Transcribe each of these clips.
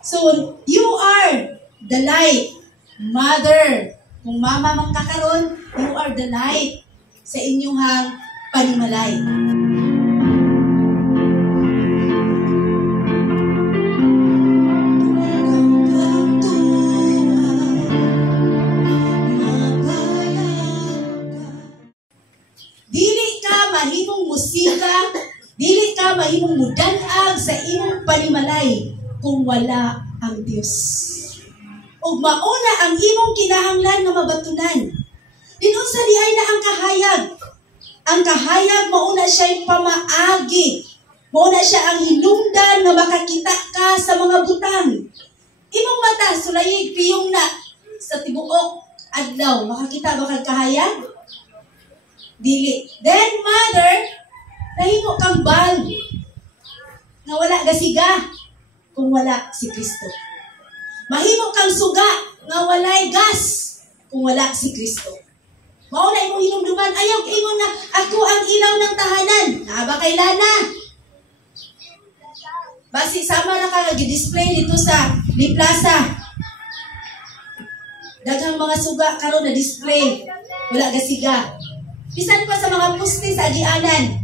So, you are the light. Mother, kung mama mang kakaroon, you are the light sa inyong panimalay. Dili ka mahimong musika, dili ka mahimong mudanag sa imong panimalay kung wala ang Dios. O mauna ang imong kinahanglan nga mabatunan. Dinon sa diay na ang kahayag. Ang kahayag mauna siya pamaagi. Mauna siya ang hinungdan nga makakita ka sa mga butang. Imong mata sulayig piyong na sa tibuok adlaw makakita ba kag kahayag? Dili. Then mother, nahimo kang bal nga wala gasiga kung wala si Kristo. Mahimo kang suga nga walay gas kung wala si Kristo. Mao na imong hinumduman, ayaw kay mo nga ako ang ilaw ng tahanan. Naaba kay lana. Basi sama na ka gi-display dito sa Li Plaza. Daghang mga suga karon na display. Wala gasiga. Bisan pa sa mga puste sa agianan.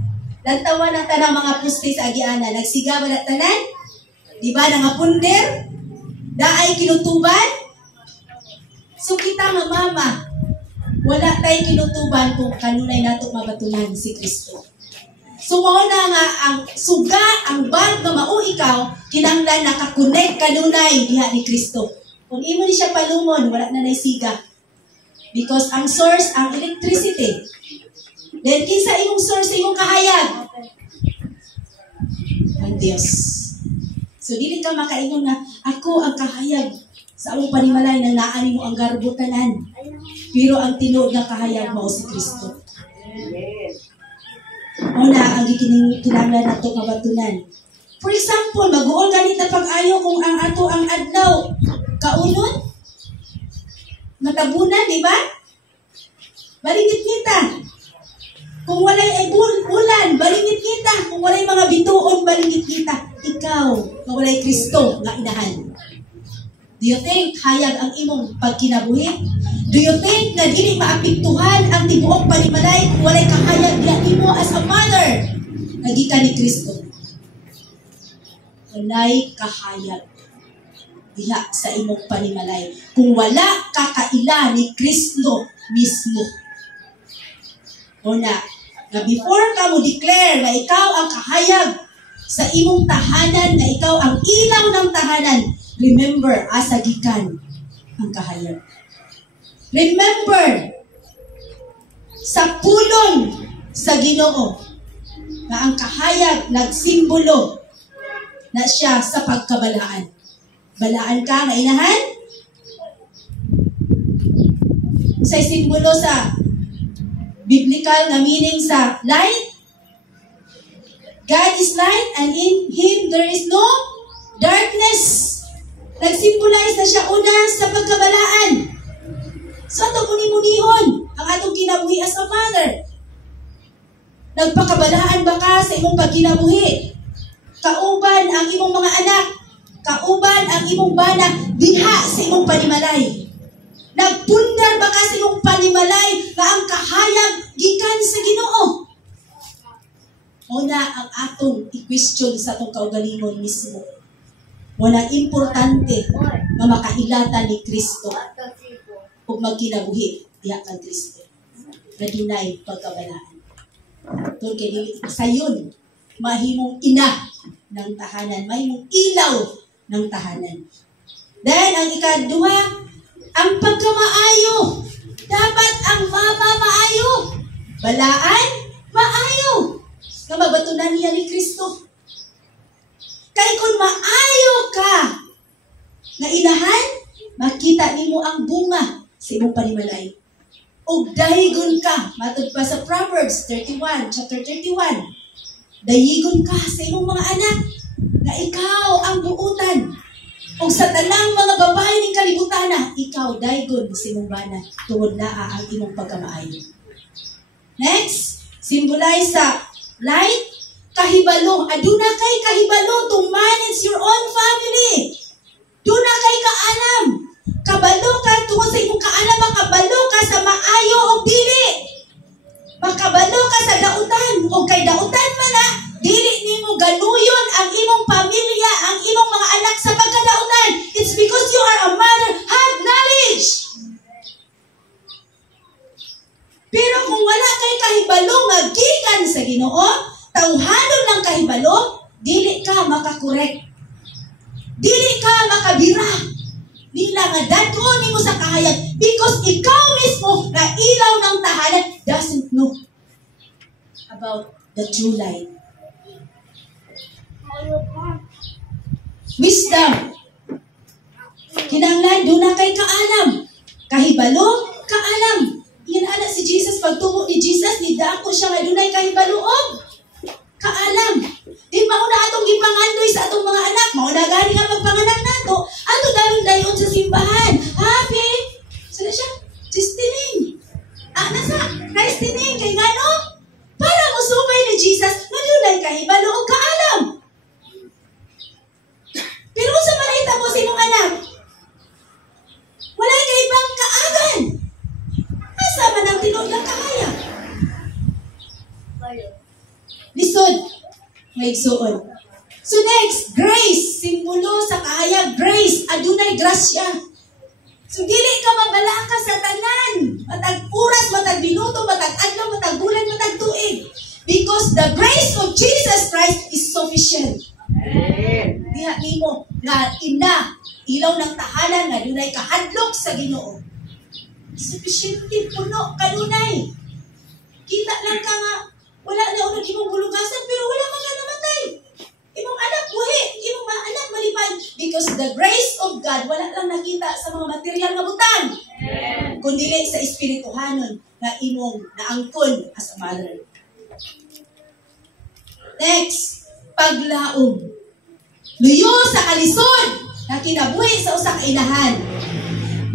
Lantawan ang tanang mga puste sa agianan. Nagsiga ba na tanan? Di ba nga punder? Daay kinutuban? So kita nga mama, wala tayong kinutuban kung kanunay nato mabatunan si Kristo. So mao na nga ang suga, ang bulb nga mao ikaw, kinahanglan nakakonect kanunay diha ni Kristo. Kung imo ni siya palungon, wala na siga. Because ang source, ang electricity. Then kinsa imong source, imong kahayag? Ang Dios. So, dili ka makaingon na, ako ang kahayag sa among panimalay na naani mo ang garbutanan. Pero ang tinuod na kahayag mo si Kristo. Una, ang kinahanglan nato mabatunan. For example, mag-uol ganit na pag-ayo kung ang ato ang adlaw. Kaunon? Matabunan, di ba? Balingit kita. Kung walay bulan, balingit kita. Kung walay mga bituon, balingit kita. Ikaw, na walay Kristo nga inahan. Do you think hayag ang imong pagkinabuhi? Do you think na dili maapektuhan ang tibuok panimalay kung walay kahayag diha nimo as a mother? Nagika ni Kristo. Walay kahayag diha sa imong panimalay kung wala kakaila ni Kristo mismo. Una, na before ka mo declare na ikaw ang kahayag sa imong tahanan, na ikaw ang ilaw ng tahanan, remember, asa gikan ang kahayag. Remember, sa pulong sa Ginoo, na ang kahayag nagsimbolo na siya sa pagkabalaan. Balaan ka, nga inahan? Sa simbolo sa biblical na meaning sa light. God is light and in Him there is no darkness. Nag-symbolize na siya una sa pagkabalaan. So ito muni-munihon ang atong kinabuhi as a mother. Nagpakabalaan ba ka sa imong pagkinabuhi? Kauban ang imong mga anak. Kauban ang imong bana diha sa imong panimalay. Nagpundar ba ka sa imong panimalay nga ang kahayag gikan sa Ginoo? Una ang atong i-question sa atong kaugalingon mismo. Una importante nga makahilata ni Kristo ug magkinabuhi diha kang Kristo. Nadunay pagkabalaan. Tungkol kay sayon mahimong ina ng tahanan, mahimong ilaw ng tahanan. Then ang ikaduha, ang pagkamaayo. Dapat ang mama maayo. Balaan, maayo. Nga mabatunan niya ni Kristo. Kay kung maayo ka, nga inahan, makita nimo ang bunga sa imong panimalay. O dahigon ka, matod pa sa Proverbs 31, chapter 31. Dahigon ka sa imong mga anak, na ikaw ang buutan. O sa tanang mga babae ng kalibutan na, ikaw dahigon sa imong bana, tungod naa ang imong pagkamaayo. Next, symbolize sa light, kahibalo. Aduna kay kahibalo to manage your own family. Dili ka makabira. Nila nga dadon nimo sa kahayag because ikaw mismo na ilaw ng tahanan doesn't know about the true light. Wisdom. Kinanglan, doon na kay kaalam. Kahibalo, kaalam. Yan anak si Jesus, pagtubo ni Jesus, nidako siya nga doon ay kahibaloog. Kaalam. Di mauna atong gipangandoy sa atong mga anak. Mauna gani nga magpanganak nato. Ato daming dayon sa simbahan. Happy. Sala siya? Christining. Nasa? Christining. Kay nga no? Para musumay ni Jesus, madulay kahibalo o kaalam. Pero sa malita mo sa imong anak, wala kay ibang kaagan. Asa man ang tinuod ng kahaya? Lisod. May igsuon. So next, grace. Simbolo sa kahayag. Grace. Adunay grasya. So dili ka mabalaka sa tanan. Matag oras, matag minuto, matag adlaw, matag bulan, matag tuig. Because the grace of Jesus Christ is sufficient. Diha nimo nga ina, ilaw ng tahanan nga dunay kahadlok sa Ginoo. Sufficient puno kanunay. Kita lang ka nga wala na unang imong bulugasan pero wala man ka namatay. Imong anak buhi, imong mga anak malipay because the grace of God wala lang nakita sa mga material nga butang. Kundi sa espirituhanon nga imong naangkon as a mother. Next, paglaom. Luyo sa kalisod na kinabuhi sa usa ka inahan.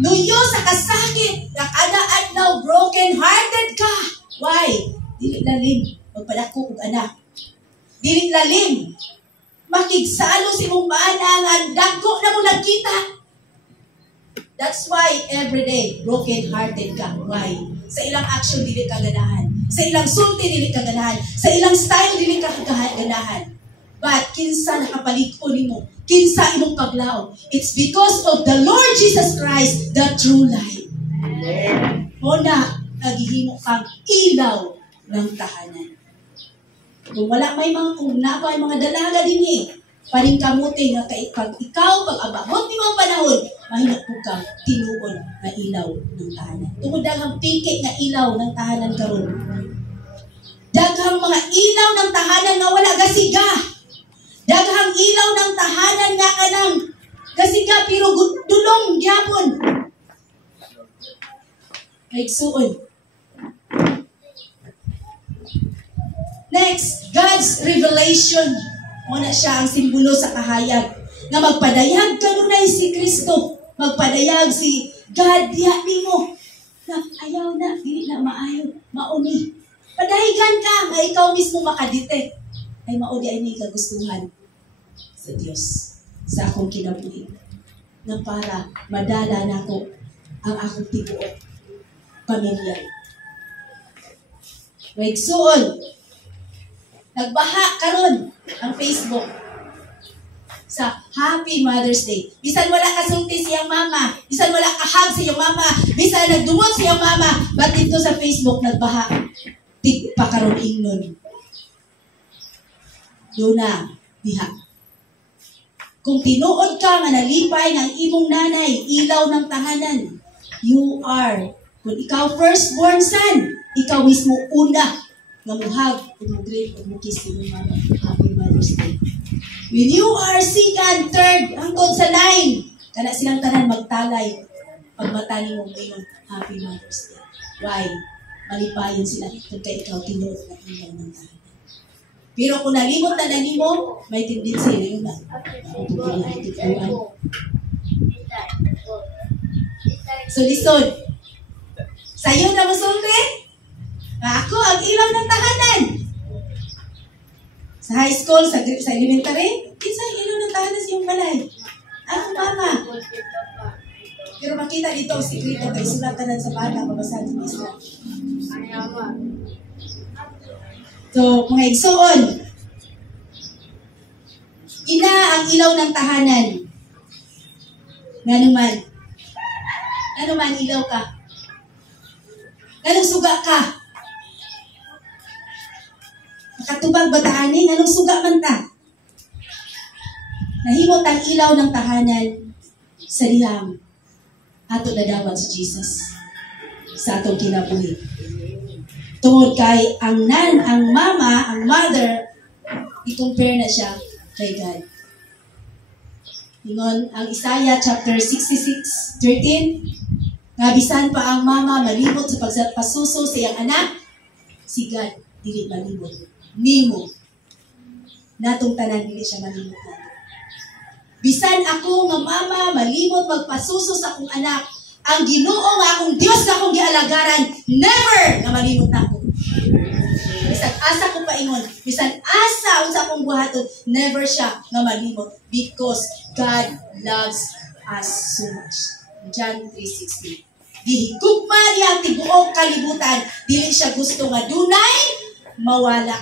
Luyo sa kasakit na kada adlaw broken-hearted ka. Why? Dili lalim magpadako og anak. Dili lalim makigsalo si mong maanang dagko na mo nagkita. That's why every day broken-hearted ka. Why? Sa ilang action dili ka ganahan. Sa ilang sulti dili ka ganahan. Sa ilang style dili ka ganahan. But kinsa nakapaliko nimo? Kinsa imong paglaom? It's because of the Lord Jesus Christ, the true light. Muna nagihimo kang ilaw ng tahanan. Kung wala may mga kung napay mga dalaga dinhi, paring kamuti nga kay pag ikaw pag abot nimo ang panahon, mahimo pud ka tinuod nga ilaw ng tahanan. Tungod daghang piki nga ilaw ng tahanan karon. Daghang mga ilaw ng tahanan nga wala gasiga. Daghang ilaw ng tahanan nga kanang gasiga pero dulong gyapon. Nagsuon. Next, God's revelation. Muna siya ang simbolo sa kahayag. Nga magpadayag kanunay si Kristo. Magpadayag si God diha nimo. Na ayaw na, dili na maayo, mauni. Padahigan ka nga ikaw mismo makadetect. Ay mauni ay may kagustuhan sa Diyos sa akong kinabuhi. Na para madala nako ang akong tibuok pamilya. Nagsuon. Nagbaha karon ang Facebook sa Happy Mother's Day. Bisan wala kasulti siyang mama, bisan wala kahag siyang mama, bisan nagdumot siyang mama, but dito sa Facebook nagbaha. Tig pa karon ingnon. Yun na, diha. Kung tinuod ka nga nalipay ng imong nanay, ilaw ng tahanan, you are, kung ikaw firstborn son, ikaw mismo una, nga muhag, umugrit, umukis, umumama. Happy Mother's Day. When you are second, third, hangtod sa 9, kana silang tanan magtalay. Pagmata ni mo ngayon, Happy Mother's Day. Why? Malipayon sila kaya ikaw tinuod na ilaw ng tahanan. Pero kung nalimot na nanimo, may tendency na yun na. So, listen. Sa'yo na masulti? Ako ang ilaw ng tahanan. Sa high school, sa elementary, kinsa ang ilaw ng tahanan sa iyong balay? Ako, mama. Pero makita dito ang sikrito kay sulatan sa bata, pabasahan sa Isla. So, mga igsoon, ina ang ilaw ng tahanan. Nga naman ilaw ka. Ganong suga ka. Nakatubag ba taani? Anong suga man ta? Nahimot ang ilaw ng tahanan sa dihang ato nadawat si Jesus sa atong kinabuhi. Tungod kay ang mother, i-compare na siya kay God. Ingon ang Isaiah chapter 66:13, nga bisan pa ang mama malibot sa pagpasuso sa iyang anak, si God dili malibot nimo. Natong tanan dili siya malibot nato. Bisan ako nga mama malibot magpasuso sa akong anak, ang Ginoo nga akong Dios na akong gialagaran, never nga malibot nako. Bisan asa ko paingon, bisan asa unsa akong buhaton, never siya nga malibot because God loves us so much. John 3:16. Gihigugma niya ang tibuok kalibutan, dili siya gusto nga dunay mawala.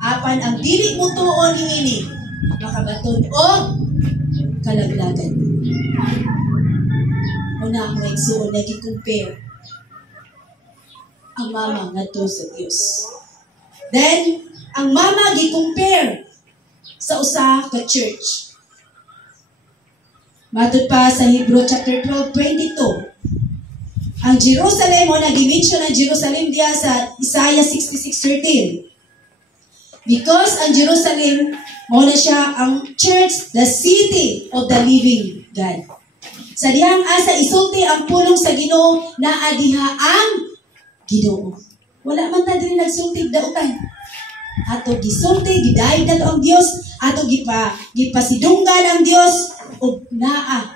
Apan ang dili mo tuon niini makabaton o kalaglagan. Una ako igsuon na gi-compare ang mama ngadto sa Dios. Then ang mama gi-compare sa usa ka church. Matud pa sa Hebrew chapter 12:22. Ang Jerusalem, o nag-mention ang Jerusalem diya sa Isaiah 66:13. Because ang Jerusalem, mo na siya ang church, the city of the living God. Sa dihang asa isulti ang pulong sa Ginoo na adiha ang Ginoo. Wala man ta diri nagsulti dautan. Ato gisulti, gidayeg nato ang Dios, ato gipasidunggan ang Dios ug naa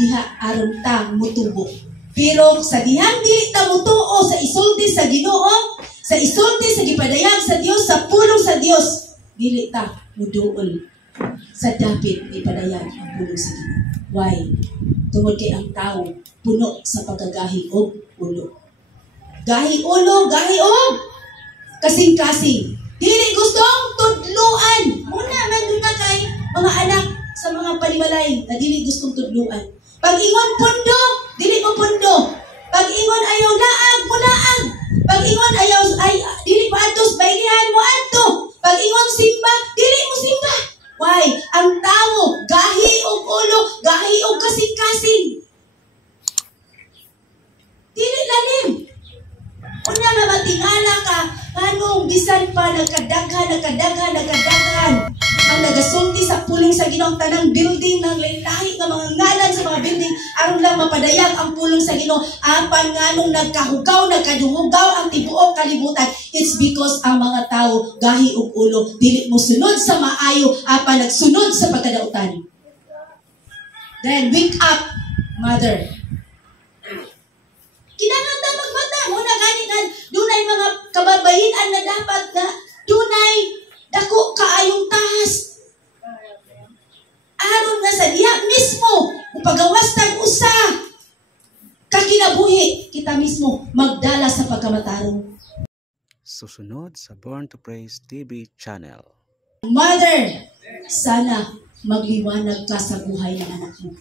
diha aron ta mutubo. Pero sa dihang dili ta mutuo sa isulti sa Ginoo, sa isulti sa gipadayag sa Dios, sa pulong sa Dios, dili ta muduol sa dapit ni padayag ang pulong sa Ginoo. Why? Tungod kay ang tao puno sa pagkagahi og ulo. Gahi ulo, gahi og kasing-kasing. Dili gustong tudluan. Muna man doon na kay mga anak sa mga panimalay na dili gustong tudluan. Pag ingon pundo, dili mo pundo. Pag ingon ayaw laag, mo laag. Pag ingon ayaw dili mo atos, baylihan mo ato. Pag ingon simba, dili mo simba. Why? Ang tao gahi og ulo, gahi og kasing-kasing. Dili lalim. Una nga matingala ka, anong bisan pa nagkadaghan. Ang nagasulti sa pulong sa Ginoo, tanang building ng lahi nga mga ngalan sa mga building, aron lang mapadayag ang pulong sa Ginoo. Apan nganong nagkaduhugaw ang tibuok kalibutan, it's because ang mga tao gahi og ulo, dili mo sunod sa maayo, apan nagsunod sa pagkadautan. Then wake up, mother. Kinahanglan ta magbata mo na ganinan, dunay mga kababayian na dapat na dunay dako kaayong tahas. Aron nga sa diha mismo upagawas tag usa ka kinabuhi kita mismo magdala sa pagkamatarong. Susunod sa Born to Praise TV channel. Mother, sana magliwanag ka sa buhay ng anak mo.